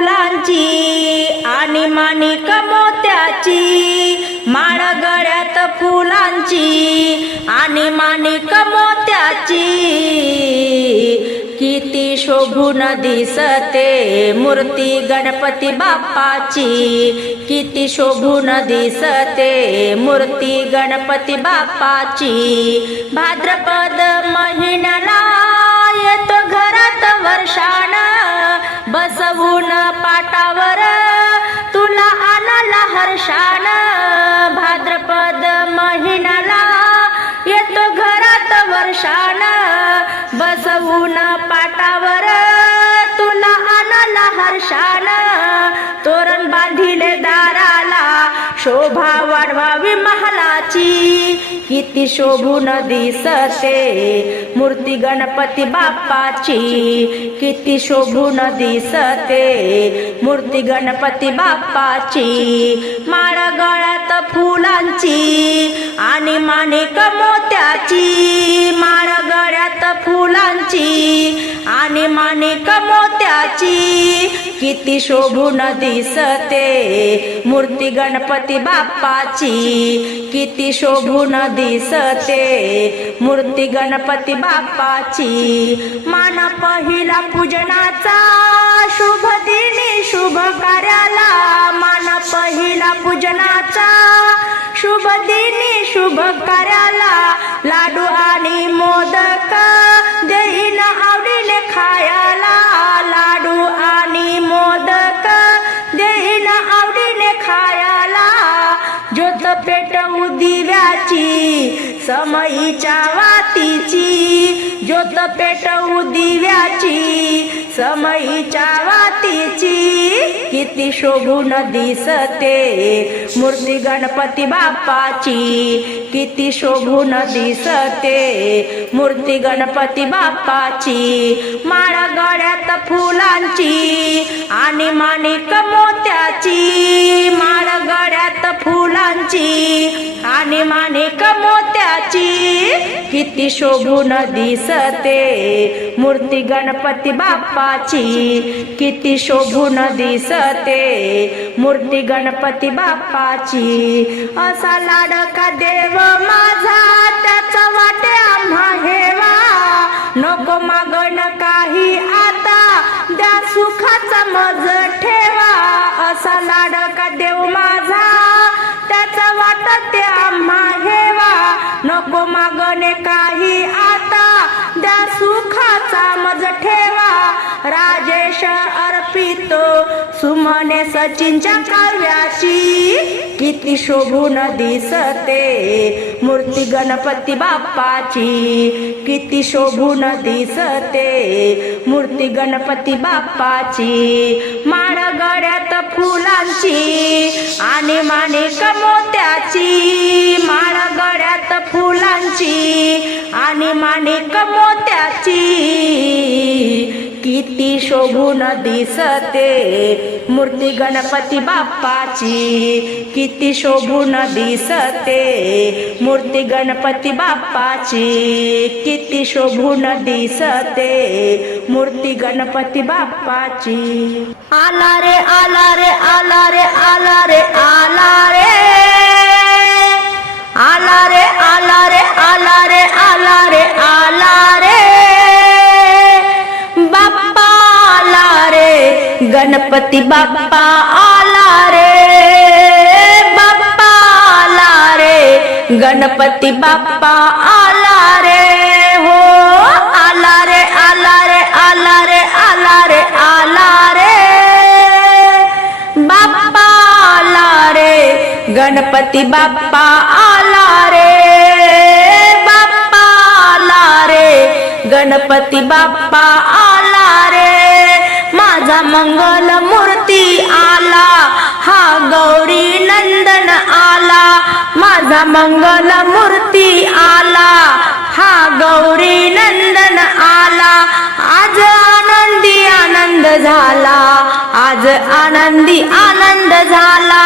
फुलांची आणि माणिक मोत्याची माळ गळ्यात फुलांची आणि माणिक मोत्याची. किती शोभून दिसते मूर्ती गणपती बाप्पाची. किती शोभून दिसते मूर्ती गणपती बाप्पाची. भाद्रपद महिन्याला येतो घरात वर्षान 鸡。किती शोभून दिसते. मूर्ती गणपती बाप्पाची किती शोभून दिसते. मूर्ती गणपती बाप्पाची माळ गळ्यात फुलांची आणि माणिक मोत्याची. माळ गळ्यात फुलांची आणि माणिक मोत्याची किती शोभून दिसते. मूर्ती गणपती बाप्पाची किती शोभून दिसते. मूर्ती गणपती बाप्पाची. मान पहिला पूजनाचा शुभ दिनी शुभ कार्याला. मान पहिला पूजनाचा शुभ दिनी शुभ कार्याला. लाडू आणि मोदक देईन आवडीने खाया. पेटवू दिव्याची समईच्या वातीची. ज्योत पेटवू दिव्याची समईच्या वातीची. किती शोभून दिसते. मूर्ती गणपती बाप्पाची किती शोभून दिसते. मूर्ती गणपती बाप्पाची माळ गळ्यात फुलांची आणि माणिक मोत्याची. माळ गळ्यात फुलांची आणि माणिक मोत्याची किती शोभून दिसते. मूर्ती गणपती बाप्पाची किती शोभून दिसते. मूर्ती गणपती बाप्पाची. असा लाडका देव माझा त्याचा वाटे आम्हा हेवा. नको मागण काही आता द्या सुखाचा मज ठेवा. असा लाडका देव माझा त्याचा वाटत ते आम्हा हेवा. नको मागणे काही आता राजेश अर्पितो. सुमने सचिनच्या काव्याची किती शोभून दिसते. मूर्ती गणपती बाप्पाची किती शोभून दिसते. मूर्ती गणपती बाप्पाची माळगड्यात फुलांची आणि माणिक मोत्याची. माळगड्यात फुलांची आणि माणिक मोत्याची. शोभून दिसते मूर्ती गणपती बाप्पाची किती शोभून दिसते मूर्ती गणपती बाप्पाची किती शोभून दिसते मूर्ती गणपती बाप्पाची आला रे आला रे आला रे आला रे आला रे आला रे आला रे गणपती बाप्पा आला रे बाप्पा आला रे. गणपती बाप्पा आला रे हो आला रे आला रे आला रे आला रे आला रे. बाप्पा आला रे गणपती बाप्पा आला रे. बाप्पा आला रे गणपती बाप्पा आला रे. माझा मंगल मूर्ती आला. हा गौरी नंदन आला. माझा मंगल मूर्ती आला. हा गौरी नंदन आला. आज आनंदी आनंद झाला. आज आनंदी आनंद झाला.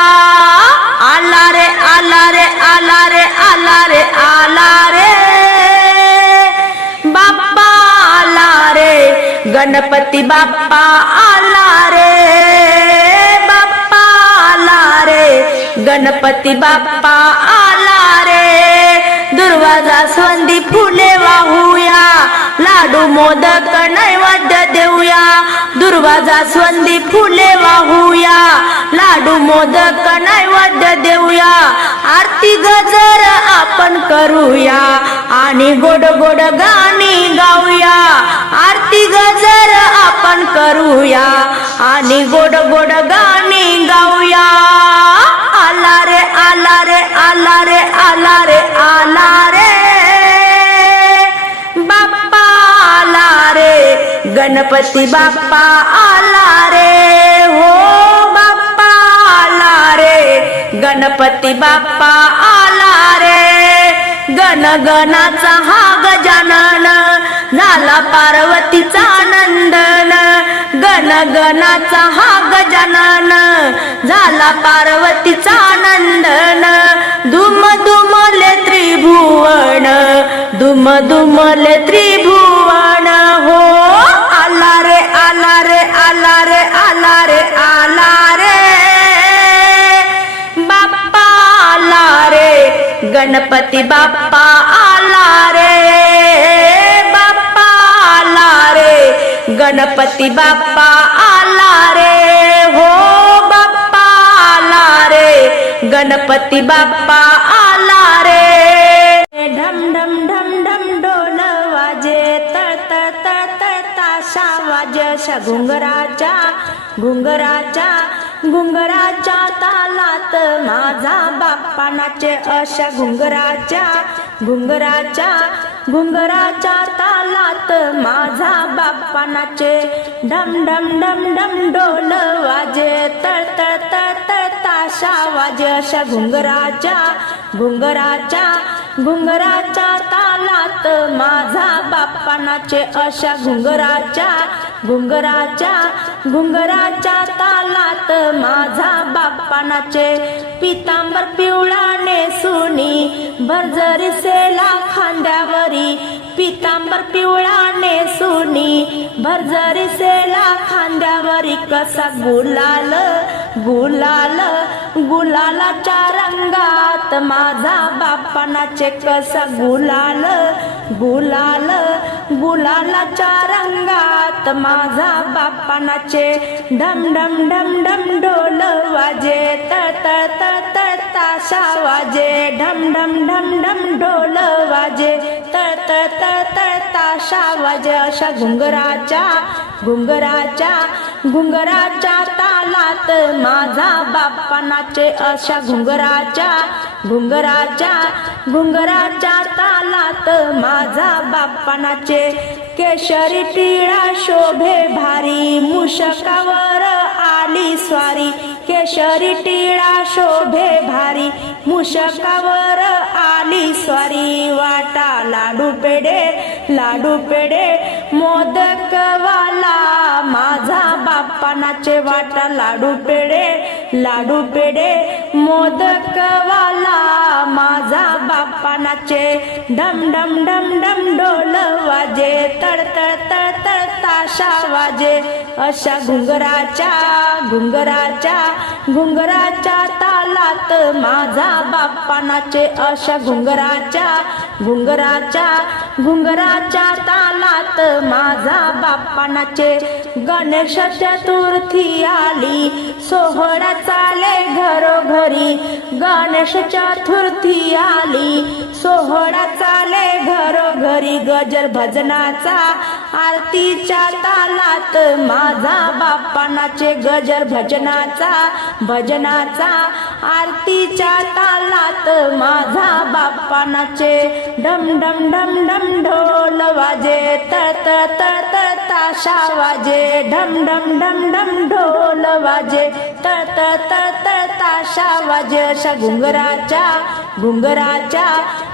आला रे आला रे आला रे आला रे आला रे. गणपती बाप्पा आला रे बाप्पा आला रे. गणपती बाप्पा आला रे. दुर्वाजा संधी फुले वाहूया लाडू मोदक नैवेद्य देऊया. दुर्वाजा संधी फुले वाहूया लाडू मोदक नैवेद्य देऊया. आरती गजर आपण करूया आणि गोड गोड गाणी गाऊया. गजर आपण करूया आणि गोड गोड गाणी गाऊया. आला रे आला रे आला रे आला रे आला रे. बाप्पा आला रे गणपती बाप्पा आला रे. हो बाप्पा आला रे गणपती बाप्पा आला रे. गणगणाचा हा गजान झाला पार्वतीचा नंदन गणगणाचा हा गजानन. झाला पार्वतीचा नंदन दुम दुमले त्रिभुवन दुम दुमले त्रिभुवन. हो आला रे आला रे आला रे आला रे आला रे. बाप्पा आला रे. गणपती बाप्पा गणपती बाप्पा आला रे. हो बाप्पा आला रे. गणपती बाप्पा आला रे. ढम ढम ढम ढम डोल वाजे तळ तळ तळ तळ ताशा वाजे. अशा घुंगराच्या घुंगराच्या घुंगराच्या तालात माझा बाप्पा नाचे. अशा घुंगराच्या घुंगराच्या घुंगराच्या तालात माझा बाप्पा नाचे डम डम डम डोल वाजे तळ तळ तळ तळ ताशा वाजे अशा घुंगराच्या घुंगराच्या घुंगराच्या तालात माझा बाप्पा नाचे अशा घुंगराच्या घुंगराच्या घुंगराच्या तालात माझा बाप्पा नाचे पितांबर पिवळा नेसुनी भरजरी सेला खांद्यावर पितांबर पिवळा नेसुनी भरझरी सेला खांद्यावरी कसा गुलाल गुलाल गुलालाच्या रंगात माझा बाप्पा नाचे कसा गुलाल गुलाल गुलालाच्या रंगात माझा बाप्पा नाचे ढम ढम ढम ढम ढोल वाजे तळ तळ तळ तळ ताशा वाजे ढम ढम ढम ढम ढोल वाजे. तळ तळ तळ ताशा वाजे अशा घुंगराच्या घुंगराच्या घुंगराच्या तालात माझा बाप्पा नाचे अशा घुंगराच्या घुंगराच्या घुंगराच्या तालात माझा बाप्पा नाचे. केशरी टिळा शोभे भारी मुशकावर आली स्वारी. केशरी टिळा शोभे भारी मुशकावर आली स्वारी. वाटा लाडू पेडे लाडू पेडे मोदकवाला. माझा बाप्पा नाचे वाटा लाडू पेडे लाडू पेडे मोदकवाला माझा बाप्पा नाचे ढम डम डम डम डोल वाजे तड तड तड तड ताशा वाजे. अशा घुंगराच्या घुंगराच्या घुंगराच्या तालात माझा बाप्पा नाचे अशा घुंगराच्या घुंगराच्या घुंगराच्या तालात माझा बाप्पा नाचे गणेश चतुर्थी आली. सोहळा चाले घरोघरी गणेश चतुर्थी आली. सोहळा चाले घरोघरी गजर भजनाचा आरतीच्या तालात माझा बाप्पा नाचे गजर भजनाचा भजनाचा. आरतीच्या तालात माझा बाप्पा नाचे डम डम डम डम ढोल वाजे तळ तळ तळ तळ ताशा वाजे. ढम डम डम डम ढोल वाजे तळ तळ तळ तळ ताशा वाजे. अशा घुंगराच्या घुंगराच्या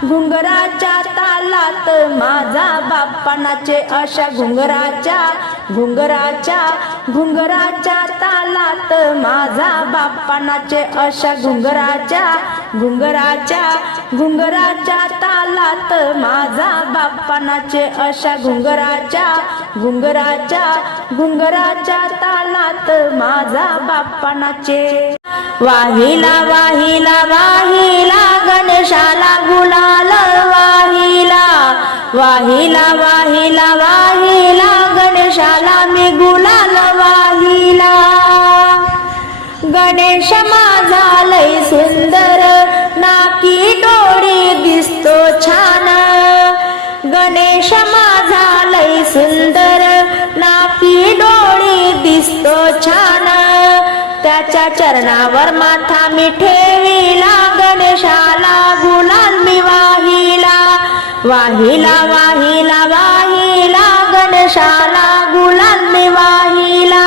घुंगराच्या तालात माझा बाप्पा नाचे अशा घुंगराच्या घुंगराच्या घुंगराच्या तालात माझा बाप्पा नाचे अशा घुंगराच्या घुंगराच्या घुंगराच्या तालात माझा बाप्पा नाचे अशा घुंगराच्या घुंगराच्या घुंगराच्या तालात माझा बाप्पा नाचे वाहिला वाहिला वाहिला गणेशाला गुलाल वाहिला. वाहिला वाहिला वाहिला गणेशाला मी गुलाल वाहिला. गणेश माझा लय सुंदर मनावर माथा मी ठेविला गणेशाला गुलाल मी वाहिला. वाहिला वाहिला वाहिला गणेशाला गुलाल मी वाहिला.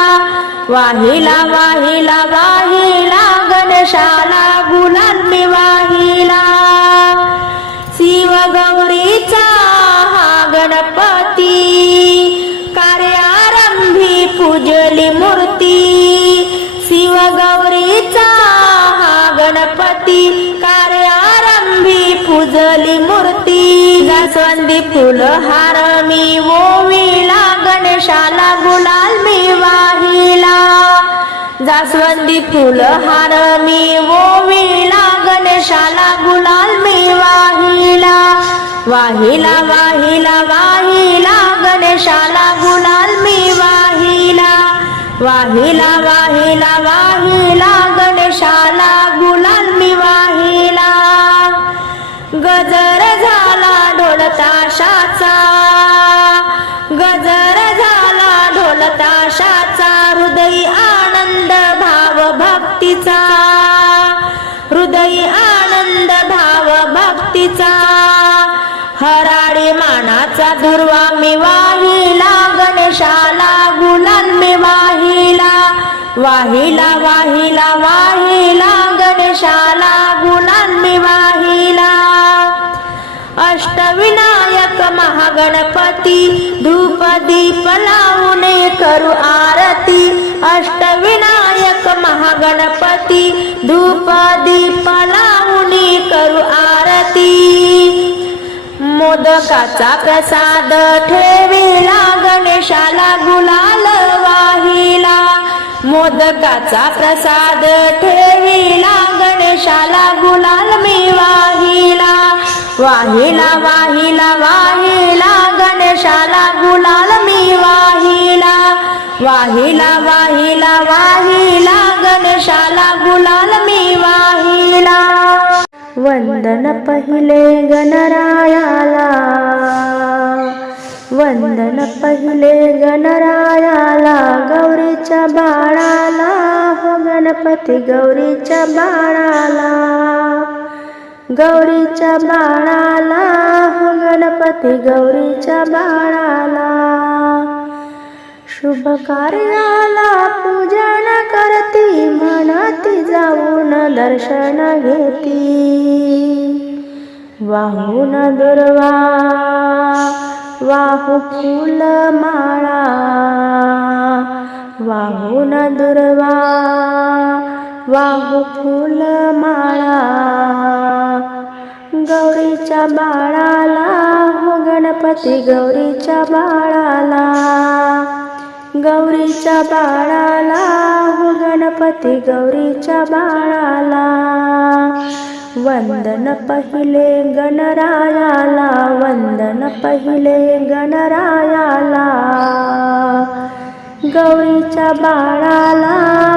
वाहिला वाहिला वाहिला गणेशाला गुलाल मी वाहिला. जास्वंदी फुल हार मी ओविला गणेशाला गुलाल मी वाहिला. जास्वंदी फुल हार मी ओविला गणेशाला गुलाल मी वाहिला. वाहिला वाहिला वाहिला गणेशाला गुलाल मी वाहिला. वाहिला वाहिला वाहिला गणेशाला भक्तीचा हराळी मानाचा दुर्वा मी वाहिला गणेशाला गुलाल मी वाहिला वाहिला वाहिला वाहिला गणेशाला गुलाल मी वाहिला अष्टविनायक महागणपती धूप दीप लावणे करू आरती. अष्टविनायक महागणपती धूप दीप लावणे मोदकाचा प्रसाद ठेविला गणेशाला गुलाल वाहिला. मोदकाचा प्रसाद ठेविला गणेशाला गुलाल मी वाहिला. वाहिला वाहिला वाहिला गणेशाला गुलाल मी वाहिला. वाहिला वाहिला वाहिला गणेशाला गुलाल मी वाहिला. वंदन पहिले गणरायाला. वंदन पहिले गणरायाला गौरीच्या बाळाला. हो गणपती गौरीच्या बाळाला. गौरीच्या बाळाला हो गणपती गौरीच्या बाळाला. शुभ कार्याला पूजन करती म्हणती जाऊन दर्शन घेती. वाहून दुर्वा वाहू फुल माळा. वाहून दुर्वा वाहू फुल माळा. गौरीच्या बाळाला हो गणपती गौरीच्या बाळाला. गौरीच्या बाळाला हो गणपती गौरीच्या बाळाला. वंदन पहिले गणरायाला वंदन पहिले गणरायाला. गौरीच्या बाळाला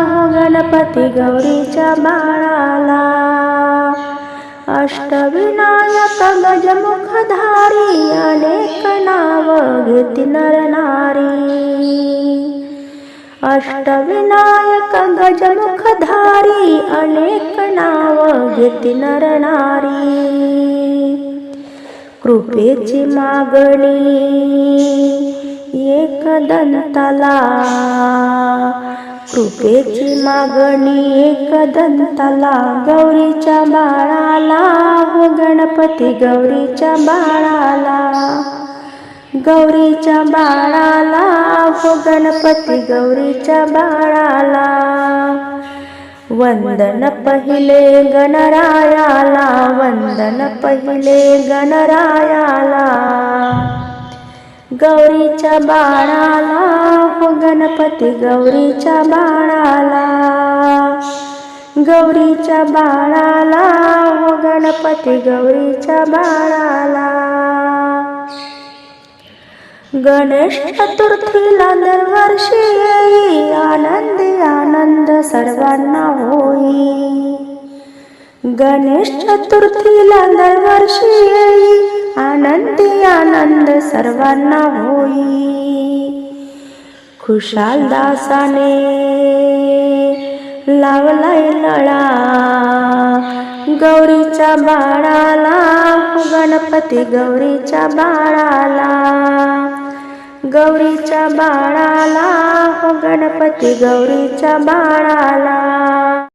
हो गणपती गौरीच्या बाळाला. अष्टविनायक गजमुखधारी अनेक नाव घेती नरनारी अष्टविनायक गजमुखधारी अनेक नाव घेती नरनारी कृपेची मागणी एक दंताला कृपेची मागणी एक दंताला गौरीच्या बाळाला. हो गणपती गौरीच्या बाळाला. गौरीच्या बाळाला हो गणपती गौरीच्या बाळाला. वंदन पहिले गणरायाला वंदन पहिले गणरायाला. गौरीच्या बाळाला. हो गणपती गौरीच्या बाळाला. गौरीच्या बाळाला. हो गणपती गौरीच्या बाळाला. गणेश चतुर्थीला दरवर्षी येई. आनंदी आनंद सर्वांना होई. गणेश चतुर्थीला दरवर्षी येई. आनंदी आनंद सर्वांना होई. खुशाल दासाने लावलाय लळा. गौरीच्या बाळाला गणपती गौरीच्या बाळाला. गौरीच्या बाळाला गणपती गौरीच्या बाळाला.